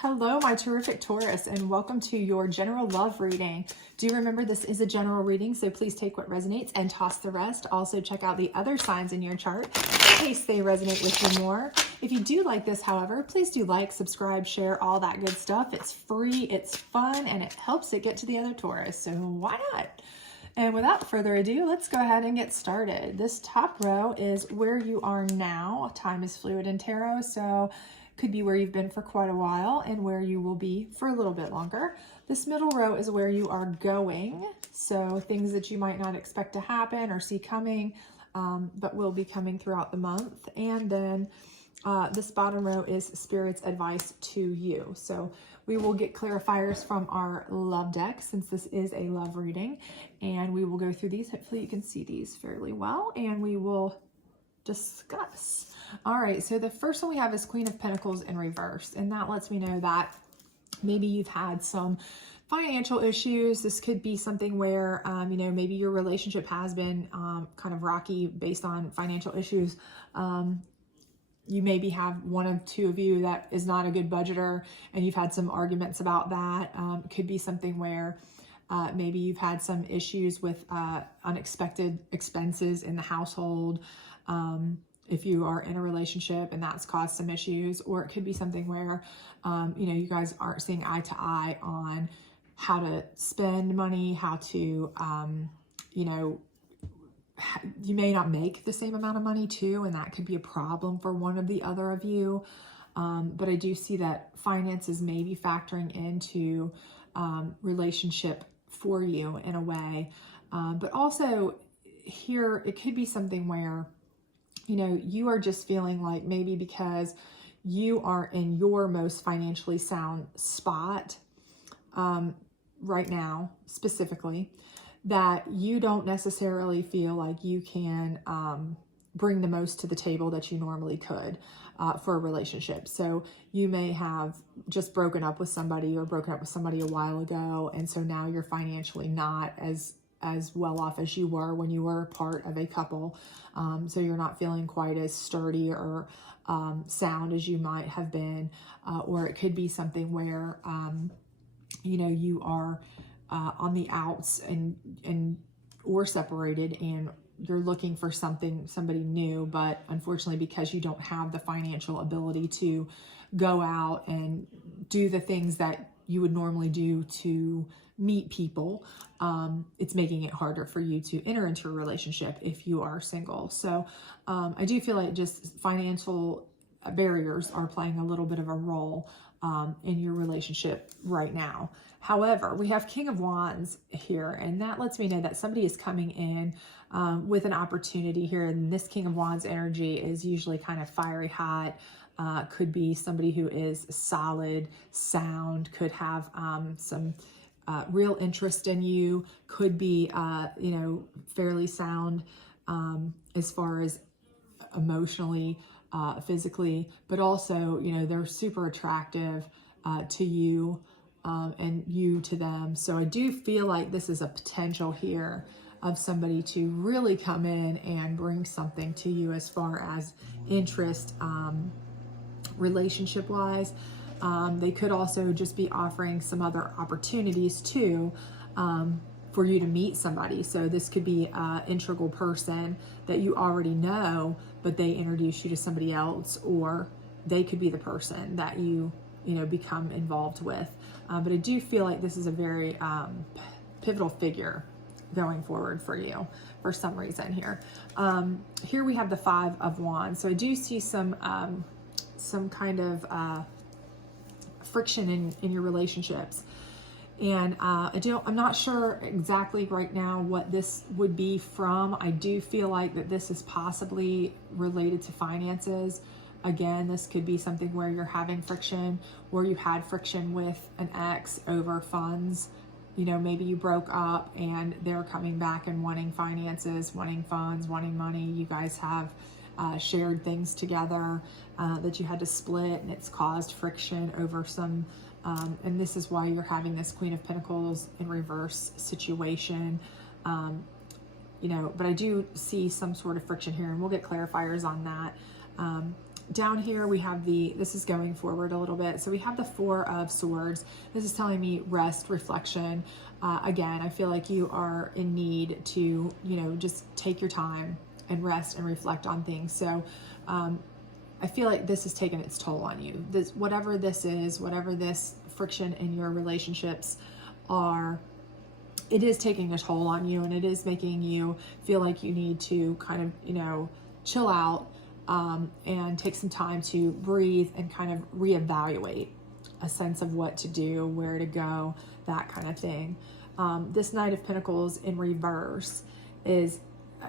Hello, my terrific Taurus, and welcome to your general love reading. Do you remember this is a general reading, so please take what resonates and toss the rest. Also, check out the other signs in your chart in case they resonate with you more. If you do like this, however, please do like, subscribe, share, all that good stuff. It's free, it's fun, and it helps it get to the other Taurus, so why not? And without further ado, let's go ahead and get started. This top row is where you are now. Time is fluid in tarot, so could be where you've been for quite a while and where you will be for a little bit longer. This middle row is where you are going. So things that you might not expect to happen or see coming, but will be coming throughout the month. And then this bottom row is Spirit's advice to you. So we will get clarifiers from our love deck since this is a love reading. And we will go through these. Hopefully you can see these fairly well. And we will discuss. All right, so the first one we have is Queen of Pentacles in reverse, and that lets me know that maybe you've had some financial issues. This could be something where, maybe your relationship has been kind of rocky based on financial issues. You maybe have one of two of you that is not a good budgeter, and you've had some arguments about that. It could be something where maybe you've had some issues with unexpected expenses in the household. If you are in a relationship and that's caused some issues, or it could be something where, you guys aren't seeing eye to eye on how to spend money, how to, you may not make the same amount of money too, and that could be a problem for one of the other of you. But I do see that finances may be factoring into relationship for you in a way. But also here, it could be something where you are just feeling like maybe because you are in your most financially sound spot right now, specifically, that you don't necessarily feel like you can bring the most to the table that you normally could for a relationship. So you may have just broken up with somebody or broken up with somebody a while ago, and so now you're financially not as well off as you were when you were part of a couple. So you're not feeling quite as sturdy or sound as you might have been. Or it could be something where, you are on the outs or separated, and you're looking for somebody new, but unfortunately, because you don't have the financial ability to go out and do the things that you would normally do to meet people, it's making it harder for you to enter into a relationship if you are single. So I do feel like just financial barriers are playing a little bit of a role in your relationship right now. However, we have King of Wands here, and that lets me know that somebody is coming in with an opportunity here. And this King of Wands energy is usually kind of fiery hot. Could be somebody who is solid, sound, could have some real interest in you, could be, fairly sound as far as emotionally, physically, but also, they're super attractive to you and you to them. So I do feel like this is a potential here of somebody to really come in and bring something to you as far as interest, relationship-wise. They could also just be offering some other opportunities too for you to meet somebody. So this could be an integral person that you already know, but they introduce you to somebody else, or they could be the person that you become involved with. But I do feel like this is a very pivotal figure going forward for you for some reason here. Here we have the Five of Wands. So I do see some kind of friction in your relationships, and I'm not sure exactly right now what this would be from. I do feel like that this is possibly related to finances. Again, this could be something where you're having friction, or you had friction with an ex over funds. Maybe you broke up and they're coming back and wanting finances, wanting funds, wanting money. You guys have shared things together that you had to split, and it's caused friction over some, and this is why you're having this Queen of Pentacles in reverse situation. But I do see some sort of friction here, and we'll get clarifiers on that. down here we have this is going forward a little bit. So we have the Four of Swords. This is telling me rest, reflection. Again, I feel like you are in need to, you know, just take your time and rest and reflect on things. So I feel like this has taken its toll on you. Whatever this is, whatever this friction in your relationships are, it is taking a toll on you, and it is making you feel like you need to kind of, you know, chill out and take some time to breathe and kind of reevaluate a sense of what to do, where to go, that kind of thing. This Knight of Pentacles in reverse is,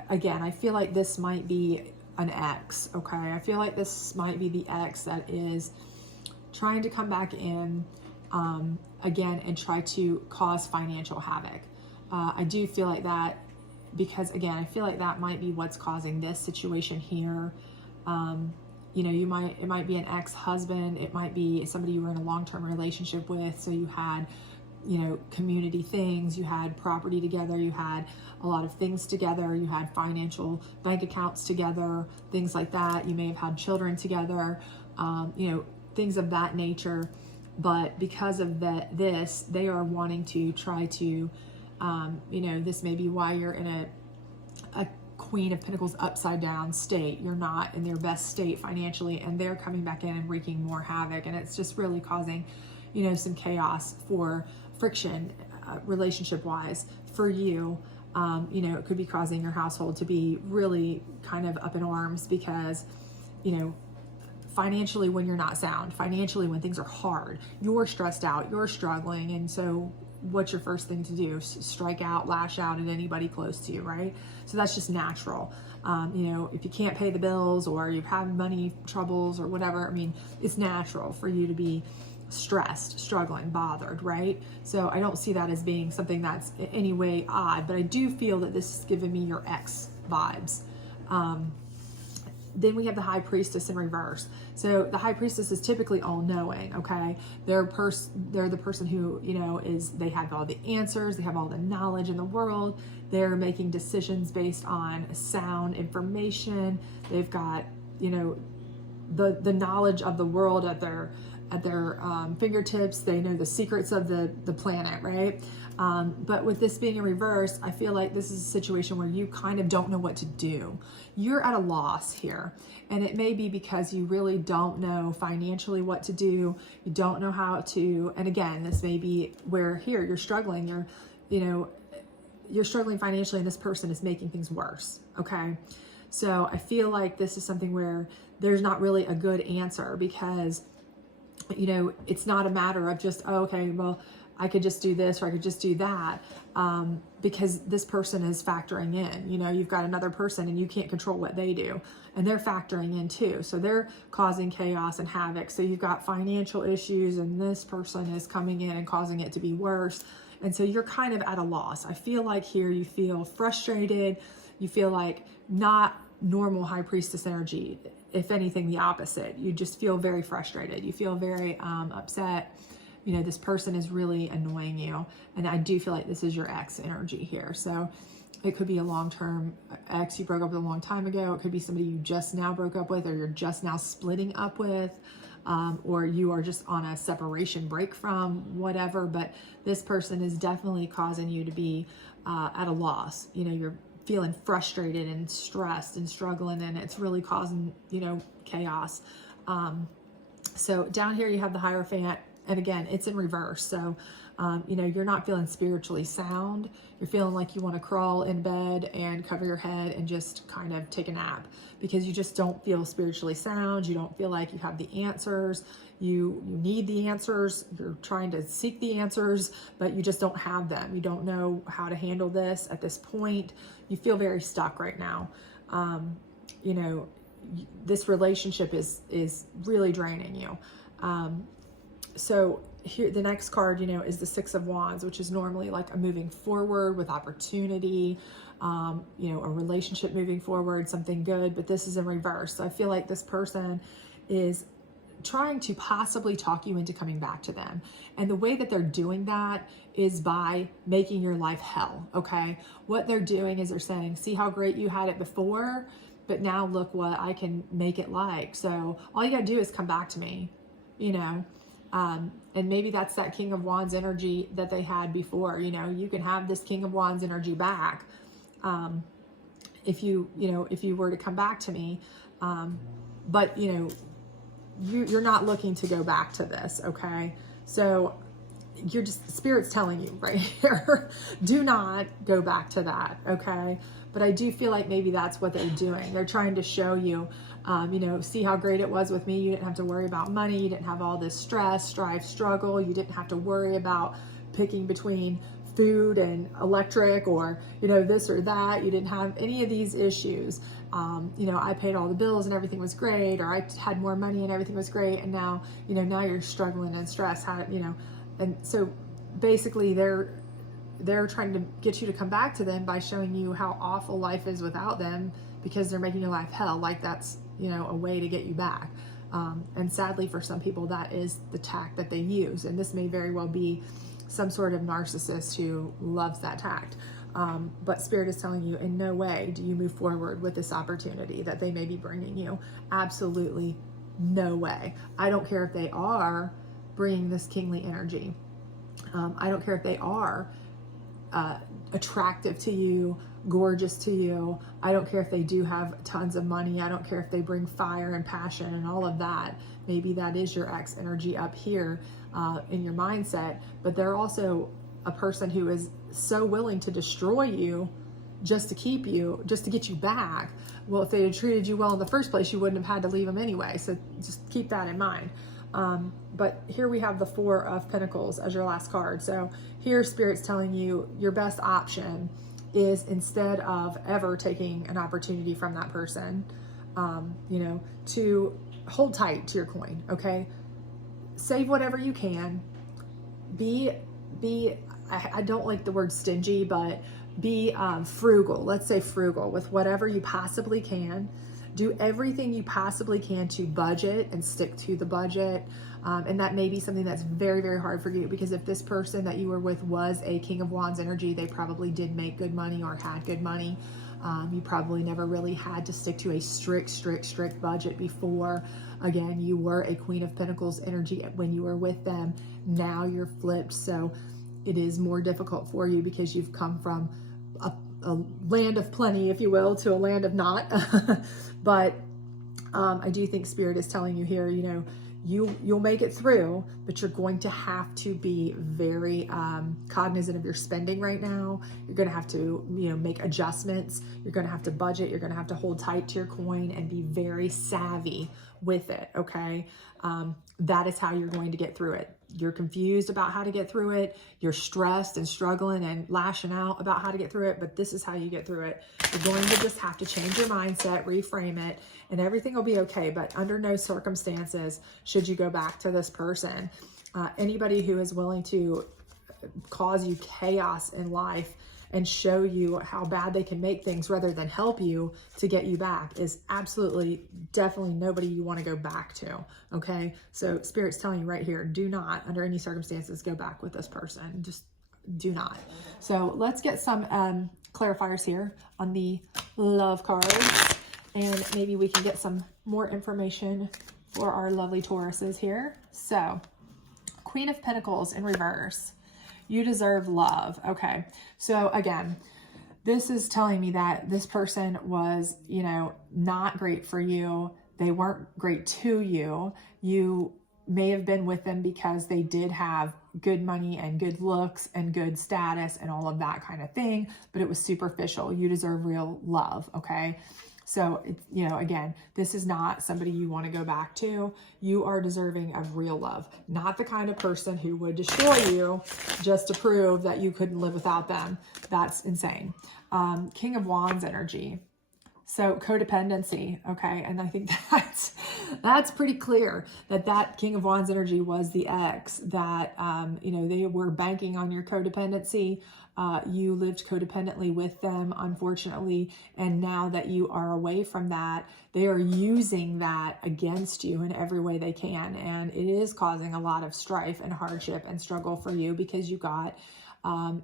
again, I feel like this might be an ex, okay? I feel like this might be the ex that is trying to come back in again and try to cause financial havoc. I do feel like that because, again, I feel like that might be what's causing this situation here. You know, it might be an ex-husband, it might be somebody you were in a long-term relationship with, so you had, you know, community things, you had property together, you had a lot of things together, you had financial bank accounts together, things like that. You may have had children together, you know, things of that nature. But because of this, they are wanting to try to, you know, this may be why you're in a Queen of Pentacles upside down state. You're not in your best state financially, and they're coming back in and wreaking more havoc. And it's just really causing, you know, some chaos for friction, relationship wise for you. You know, it could be causing your household to be really kind of up in arms because, you know, financially, when you're not sound, financially, when things are hard, you're stressed out, you're struggling. And so what's your first thing to do? Strike out, lash out at anybody close to you, right? So that's just natural. You know, if you can't pay the bills or you've had money troubles or whatever, I mean, it's natural for you to be stressed, struggling, bothered, right? So I don't see that as being something that's in any way odd, but I do feel that this is giving me your ex vibes. Then we have the High Priestess in reverse. So the High Priestess is typically all-knowing, okay? They're the person who, you know, they have all the answers, they have all the knowledge in the world. They're making decisions based on sound information. They've got, you know, the knowledge of the world at their fingertips. They know the secrets of the planet, right? But with this being in reverse, I feel like this is a situation where you kind of don't know what to do. You're at a loss here. And it may be because you really don't know financially what to do. You don't know how to, and again, this may be where here you're struggling. You're struggling financially, and this person is making things worse, okay? So I feel like this is something where there's not really a good answer because, you know, it's not a matter of just, oh, okay, well, I could just do this or I could just do that, because this person is factoring in. You know, you've got another person and you can't control what they do, and they're factoring in too. So they're causing chaos and havoc. So you've got financial issues, and this person is coming in and causing it to be worse. And so you're kind of at a loss. I feel like here you feel frustrated. You feel like not normal High Priestess energy. If anything, the opposite. You just feel very frustrated. You feel very upset. You know, this person is really annoying you. And I do feel like this is your ex energy here. So it could be a long-term ex you broke up with a long time ago. It could be somebody you just now broke up with, or you're just now splitting up with, or you are just on a separation break from, whatever. But this person is definitely causing you to be at a loss. You know, you're feeling frustrated and stressed and struggling, and it's really causing, you know, chaos. So down here you have the Hierophant. And again, it's in reverse. So, you know, you're not feeling spiritually sound. You're feeling like you want to crawl in bed and cover your head and just kind of take a nap because you just don't feel spiritually sound. You don't feel like you have the answers. You need the answers. You're trying to seek the answers, but you just don't have them. You don't know how to handle this at this point. You feel very stuck right now. You know, this relationship is really draining you. So here, the next card, you know, is the Six of Wands, which is normally like a moving forward with opportunity, you know, a relationship moving forward, something good, but this is in reverse. So I feel like this person is trying to possibly talk you into coming back to them. And the way that they're doing that is by making your life hell, okay? What they're doing is they're saying, see how great you had it before? but now look what I can make it like. So all you got to do is come back to me, you know. And maybe that's that King of Wands energy that they had before. You know, you can have this King of Wands energy back. If you were to come back to me, but you know, you're not looking to go back to this. Okay. So you're just, Spirit's telling you right here, do not go back to that. Okay. But I do feel like maybe that's what they're doing. They're trying to show you, you know, see how great it was with me. You didn't have to worry about money. You didn't have all this stress, strife, struggle. You didn't have to worry about picking between food and electric, or, you know, this or that. You didn't have any of these issues. You know, I paid all the bills and everything was great, or I had more money and everything was great. And now, you know, now you're struggling and stressed. How, you know, and so basically they're trying to get you to come back to them by showing you how awful life is without them, because they're making your life hell. Like that's, you know, a way to get you back. And sadly for some people, that is the tact that they use. And this may very well be some sort of narcissist who loves that tact. But Spirit is telling you, in no way do you move forward with this opportunity that they may be bringing you. Absolutely no way. I don't care if they are bringing this kingly energy. I don't care if they are attractive to you, gorgeous to you. I don't care if they do have tons of money. I don't care if they bring fire and passion and all of that. Maybe that is your ex energy up here in your mindset, but they're also a person who is so willing to destroy you just to keep you, just to get you back. Well, if they had treated you well in the first place, you wouldn't have had to leave them anyway. So just keep that in mind. But here we have the Four of Pentacles as your last card. So here Spirit's telling you your best option is, instead of ever taking an opportunity from that person, you know, to hold tight to your coin. Okay. Save whatever you can. I don't like the word stingy, but be frugal. Let's say frugal with whatever you possibly can. Do everything you possibly can to budget and stick to the budget. And that may be something that's very, very hard for you, because if this person that you were with was a King of Wands energy, they probably did make good money or had good money. You probably never really had to stick to a strict budget before. Again, you were a Queen of Pentacles energy when you were with them. Now you're flipped. So it is more difficult for you because you've come from a land of plenty, if you will, to a land of not. But I do think Spirit is telling you here, you know, you'll make it through, but you're going to have to be very cognizant of your spending right now. You're going to have to, you know, make adjustments. You're going to have to budget. You're going to have to hold tight to your coin and be very savvy with it. Okay. That is how you're going to get through it. You're confused about how to get through it. You're stressed and struggling and lashing out about how to get through it, but this is how you get through it. You're going to just have to change your mindset, reframe it, and everything will be okay. But under no circumstances should you go back to this person. Anybody who is willing to cause you chaos in life and show you how bad they can make things rather than help you to get you back is absolutely, definitely nobody you want to go back to. Okay. So Spirit's telling you right here, do not, under any circumstances, go back with this person. Just do not. So let's get some clarifiers here on the love cards, and maybe we can get some more information for our lovely Tauruses here. So Queen of Pentacles in reverse. You deserve love. Okay. So again, this is telling me that this person was, you know, not great for you. They weren't great to you. You may have been with them because they did have good money and good looks and good status and all of that kind of thing, but it was superficial. You deserve real love. Okay. So, you know, again, this is not somebody you want to go back to. You are deserving of real love, not the kind of person who would destroy you just to prove that you couldn't live without them. That's insane. King of Wands energy. So codependency. Okay. And I think that's pretty clear that King of Wands energy was the ex that, you know, they were banking on your codependency. You lived codependently with them, unfortunately. And now that you are away from that, they are using that against you in every way they can. And it is causing a lot of strife and hardship and struggle for you because you got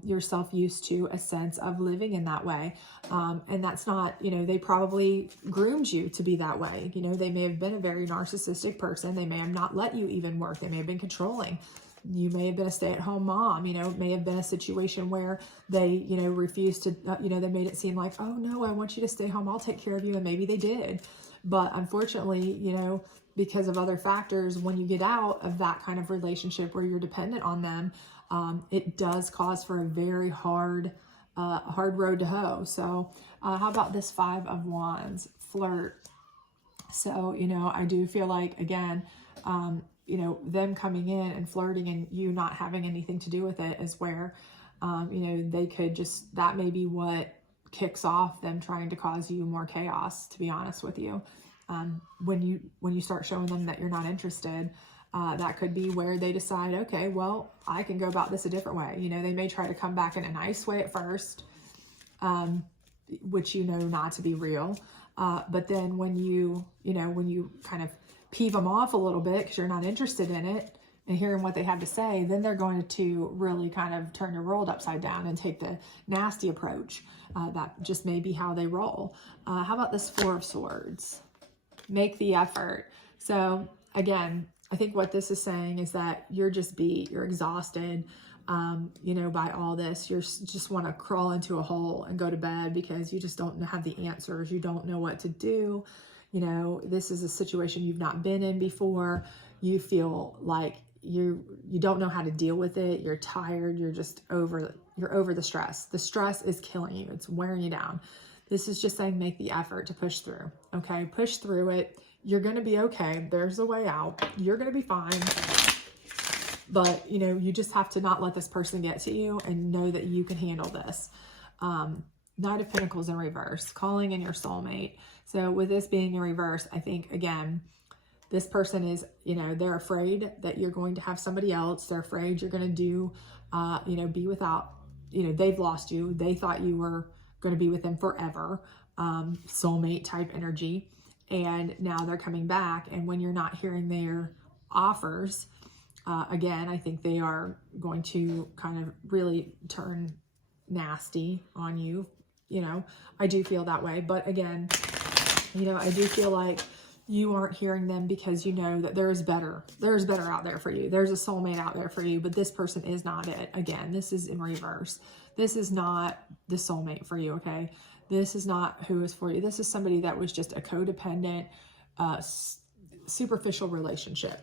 yourself used to a sense of living in that way. And that's not, they probably groomed you to be that way. They may have been a very narcissistic person. They may have not let you even work. They may have been controlling. You may have been a stay-at-home mom. It may have been a situation where they, refused to, they made it seem like, oh no, I want you to stay home. I'll take care of you. And maybe they did. But unfortunately, because of other factors, when you get out of that kind of relationship where you're dependent on them, it does cause for a very hard road to hoe. So how about this 5 of Wands, flirt? So, I do feel like, again, them coming in and flirting and you not having anything to do with it is where, they could just, that may be what kicks off them trying to cause you more chaos, to be honest with you. When you start showing them that you're not interested, that could be where they decide, okay, well, I can go about this a different way. They may try to come back in a nice way at first, which not to be real. But then when you kind of peeve them off a little bit because you're not interested in it and hearing what they have to say, then they're going to really kind of turn your world upside down and take the nasty approach. That just may be how they roll. How about this 4 of Swords? Make the effort. So again, I think what this is saying is that you're just beat, you're exhausted, by all this. You just want to crawl into a hole and go to bed because you just don't have the answers. You don't know what to do. This is a situation you've not been in before. You feel like you don't know how to deal with it. You're tired. You're over the stress. The stress is killing you. It's wearing you down. This is just saying, make the effort to push through. Okay. Push through it. You're going to be okay. There's a way out. You're going to be fine. But, you just have to not let this person get to you and know that you can handle this. Knight of Pentacles in reverse, calling in your soulmate. So with this being in reverse, I think, again, this person is, they're afraid that you're going to have somebody else. They're afraid you're going to do, be without, they've lost you. They thought you were going to be with them forever. Soulmate type energy. And now they're coming back. And when you're not hearing their offers, again, I think they are going to kind of really turn nasty on you. I do feel that way. But again, I do feel like you aren't hearing them because that there is better. There's better out there for you. There's a soulmate out there for you, but this person is not it. Again, this is in reverse. This is not the soulmate for you, okay? This is not who is for you. This is somebody that was just a codependent, superficial relationship.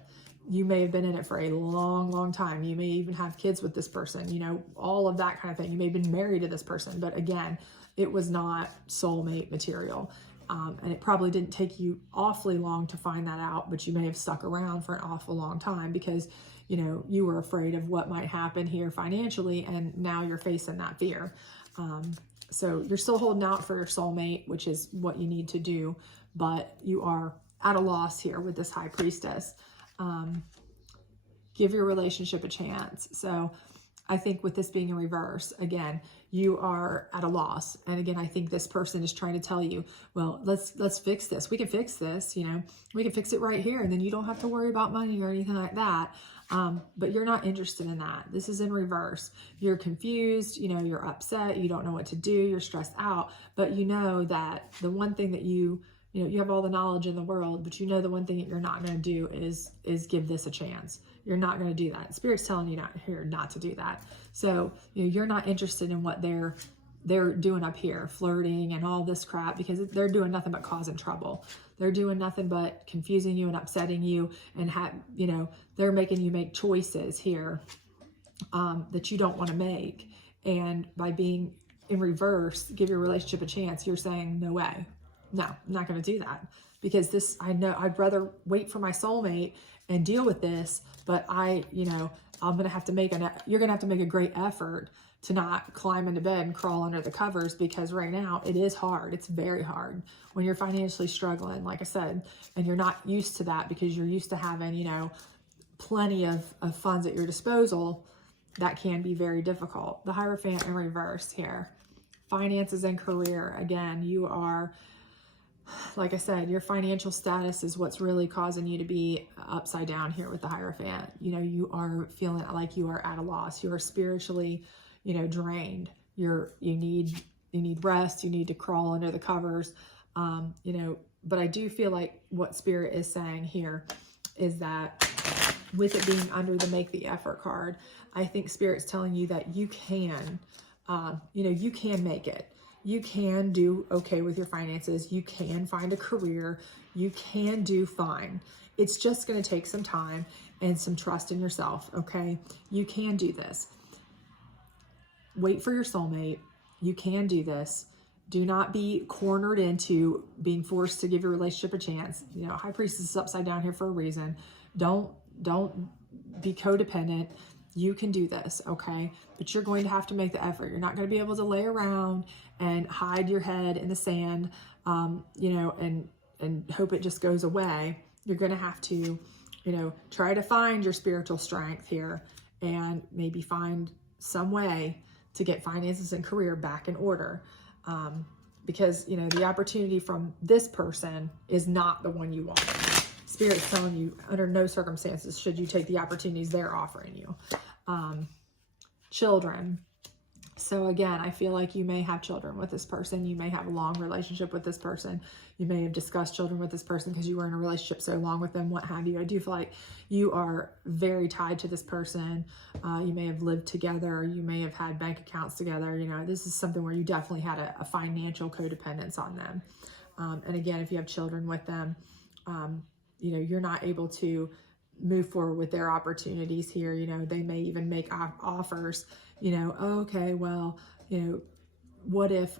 You may have been in it for a long, long time. You may even have kids with this person, all of that kind of thing. You may have been married to this person, but again, it was not soulmate material. And it probably didn't take you awfully long to find that out, but you may have stuck around for an awful long time because, you were afraid of what might happen here financially, and now you're facing that fear. So you're still holding out for your soulmate, which is what you need to do, but you are at a loss here with this High Priestess. Give your relationship a chance. So I think with this being in reverse, again, you are at a loss. And again, I think this person is trying to tell you, well, let's fix this. We can fix this, we can fix it right here. And then you don't have to worry about money or anything like that. But you're not interested in that. This is in reverse. You're confused, you're upset. You don't know what to do. You're stressed out, but you know that the one thing that you have all the knowledge in the world, but the one thing that you're not going to do is give this a chance. You're not going to do that. Spirit's telling you not to do that. So, you're not interested in what they're doing up here, flirting and all this crap, because they're doing nothing but causing trouble. They're doing nothing but confusing you and upsetting you, and they're making you make choices here that you don't want to make. And by being in reverse, give your relationship a chance, you're saying, no way. No, I'm not going to do that, because I know I'd rather wait for my soulmate and deal with this, but I'm going to have to you're going to have to make a great effort to not climb into bed and crawl under the covers, because right now it is hard. It's very hard when you're financially struggling, like I said, and you're not used to that because you're used to having, plenty of funds at your disposal. That can be very difficult. The Hierophant in reverse here. Finances and career. Again, you are, like I said, your financial status is what's really causing you to be upside down here with the Hierophant. You are feeling like you are at a loss. You are spiritually, you know, drained. You need rest. You need to crawl under the covers, you know. But I do feel like what Spirit is saying here is that with it being under the make the effort card, I think Spirit's telling you that you can, you know, you can make it. You can do okay with your finances. You can find a career. You can do fine. It's just going to take some time and some trust in yourself. Okay. You can do this. Wait for your soulmate. You can do this. Do not be cornered into being forced to give your relationship a chance. You know, High Priestess is upside down here for a reason. Don't be codependent. You can do this, okay? But you're going to have to make the effort. You're not going to be able to lay around and hide your head in the sand, you know, and hope it just goes away. You're going to have to, you know, try to find your spiritual strength here and maybe find some way to get finances and career back in order. Because, you know, the opportunity from this person is not the one you want. Spirit's telling you under no circumstances should you take the opportunities they're offering you. Children. So again, I feel like you may have children with this person. You may have a long relationship with this person. You may have discussed children with this person because you were in a relationship so long with them, what have you. I do feel like you are very tied to this person. You may have lived together. You may have had bank accounts together. You know, this is something where you definitely had a financial codependence on them. And again, if you have children with them, you know, you're not able to move forward with their opportunities here. You know, they may even make offers, you know, oh, okay, well, you know, what if,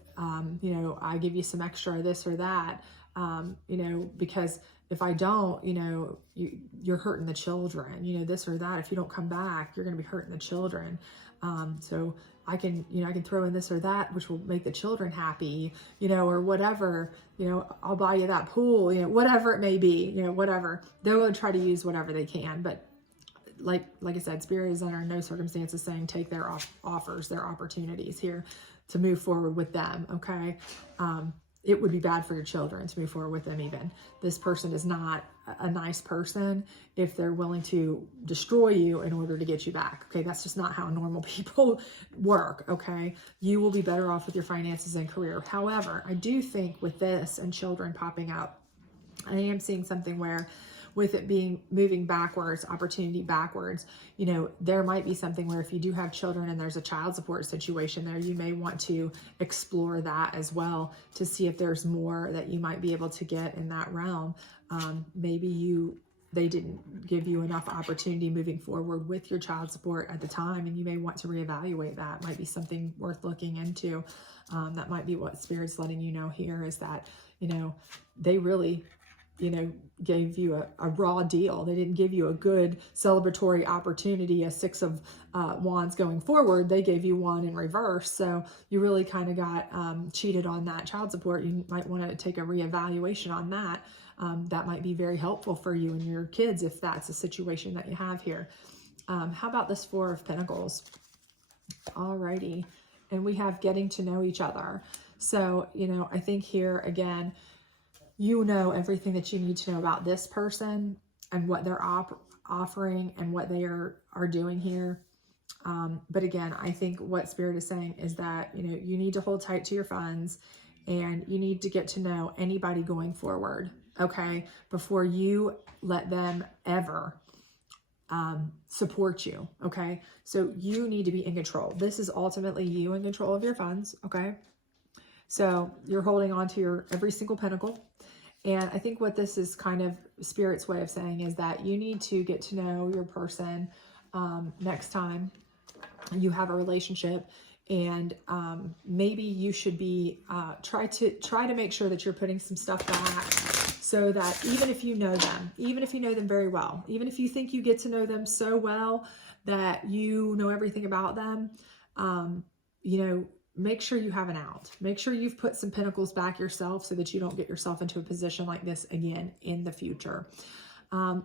you know, I give you some extra this or that, you know, because if I don't, you know, you're hurting the children, you know, this or that. If you don't come back, you're going to be hurting the children. So I can, you know, I can throw in this or that, which will make the children happy, you know, or whatever, you know, I'll buy you that pool, you know, whatever it may be, you know, whatever. They're going to try to use whatever they can. But like I said, Spirit is under no circumstances saying take their offers, their opportunities here to move forward with them. Okay. It would be bad for your children to move forward with them even. This person is not a nice person if they're willing to destroy you in order to get you back. Okay, that's just not how normal people work. Okay, you will be better off with your finances and career. However, I do think with this and children popping up, I am seeing something where with it being moving backwards, opportunity backwards, you know, there might be something where if you do have children and there's a child support situation there, you may want to explore that as well to see if there's more that you might be able to get in that realm. Maybe they didn't give you enough opportunity moving forward with your child support at the time, and you may want to reevaluate that. Might be something worth looking into. That might be what Spirit's letting you know here is that, you know, they really, you know, gave you a raw deal. They didn't give you a good celebratory opportunity, a 6 of wands going forward. They gave you one in reverse. So you really kind of got cheated on that child support. You might want to take a reevaluation on that. That might be very helpful for you and your kids if that's a situation that you have here. How about this 4 of Pentacles? Alrighty. And we have getting to know each other. So, you know, I think here again, you know everything that you need to know about this person and what they're offering and what they are doing here. But again, I think what Spirit is saying is that, you know, you need to hold tight to your funds and you need to get to know anybody going forward, okay, before you let them ever support you, okay? So you need to be in control. This is ultimately you in control of your funds, okay? So you're holding on to your every single pentacle. And I think what this is kind of Spirit's way of saying is that you need to get to know your person next time you have a relationship. And maybe you should be try to make sure that you're putting some stuff back so that even if you know them very well, even if you think you get to know them so well that you know everything about them, you know, make sure you have an out. Make sure you've put some pentacles back yourself so that you don't get yourself into a position like this again in the future.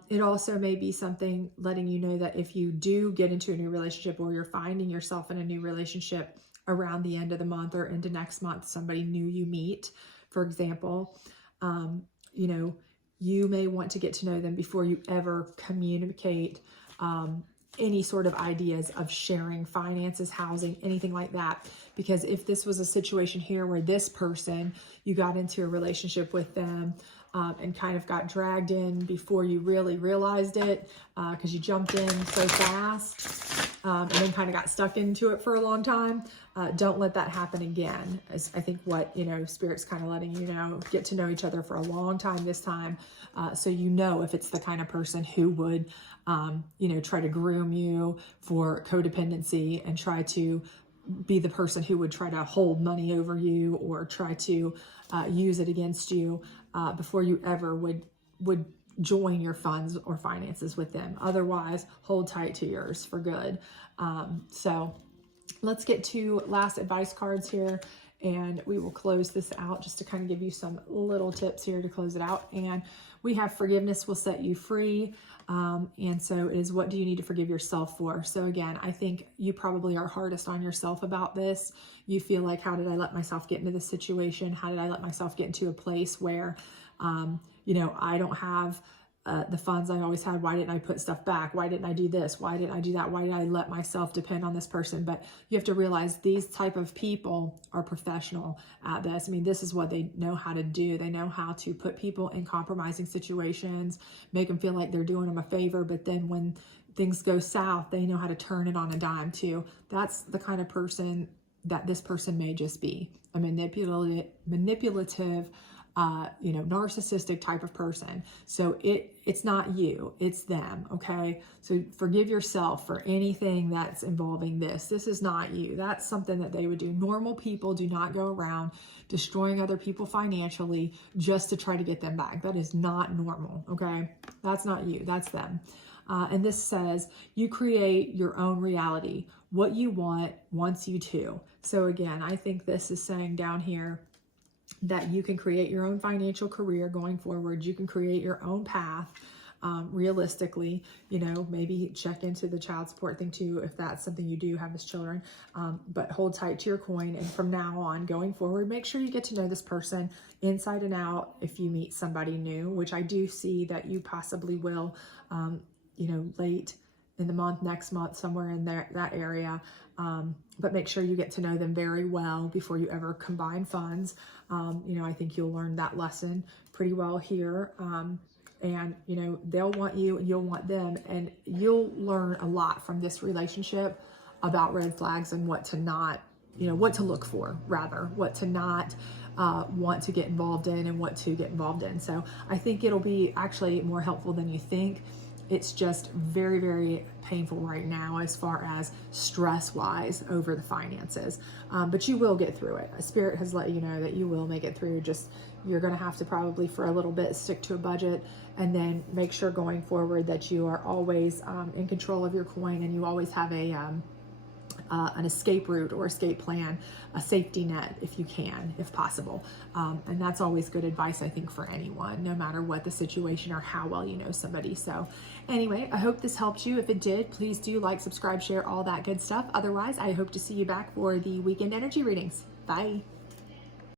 It also may be something letting you know that if you do get into a new relationship or you're finding yourself in a new relationship around the end of the month or into next month, somebody new you meet, for example, you know, you may want to get to know them before you ever communicate any sort of ideas of sharing finances, housing, anything like that. Because if this was a situation here where this person, you got into a relationship with them and kind of got dragged in before you really realized it, because you jumped in so fast and then kind of got stuck into it for a long time, don't let that happen again. Is I think what, Spirit's kind of letting you know. Get to know each other for a long time this time, so you know if it's the kind of person who would try to groom you for codependency and try to be the person who would try to hold money over you or try to use it against you before you ever would join your funds or finances with them. Otherwise, hold tight to yours for good. So let's get to last advice cards here, and we will close this out just to kind of give you some little tips here to close it out. And we have forgiveness will set you free. And so it is, what do you need to forgive yourself for? So again, I think you probably are hardest on yourself about this. You feel like, how did I let myself get into this situation? How did I let myself get into a place where, I don't have the funds I always had? Why didn't I put stuff back? Why didn't I do this? Why didn't I do that? Why did I let myself depend on this person? But you have to realize these type of people are professional at this. I mean, this is what they know how to do. They know how to put people in compromising situations, make them feel like they're doing them a favor. But then when things go south, they know how to turn it on a dime too. That's the kind of person that this person may just be, a manipulative, narcissistic type of person. So it's not you, it's them. Okay. So forgive yourself for anything that's involving this. This is not you. That's something that they would do. Normal people do not go around destroying other people financially just to try to get them back. That is not normal. Okay. That's not you. That's them. And this says you create your own reality. What you want wants you to. So again, I think this is saying down here that you can create your own financial career going forward. You can create your own path realistically. Maybe check into the child support thing too, if that's something you do have as children. But hold tight to your coin. And from now on, going forward, make sure you get to know this person inside and out if you meet somebody new, which I do see that you possibly will, late in the month, next month, somewhere in that area. But make sure you get to know them very well before you ever combine funds. I think you'll learn that lesson pretty well here. And they'll want you and you'll want them, and you'll learn a lot from this relationship about red flags and what to not, what to look for, rather, what to not want to get involved in and what to get involved in. So I think it'll be actually more helpful than you think. It's just very, very painful right now as far as stress-wise over the finances. But you will get through it. Spirit has let you know that you will make it through. Just, you're going to have to probably for a little bit stick to a budget, and then make sure going forward that you are always in control of your coin, and you always have an escape route or escape plan, a safety net if you can, if possible. And that's always good advice, I think, for anyone, no matter what the situation or how well you know somebody. So anyway, I hope this helped you. If it did, please do like, subscribe, share, all that good stuff. Otherwise, I hope to see you back for the weekend energy readings. Bye.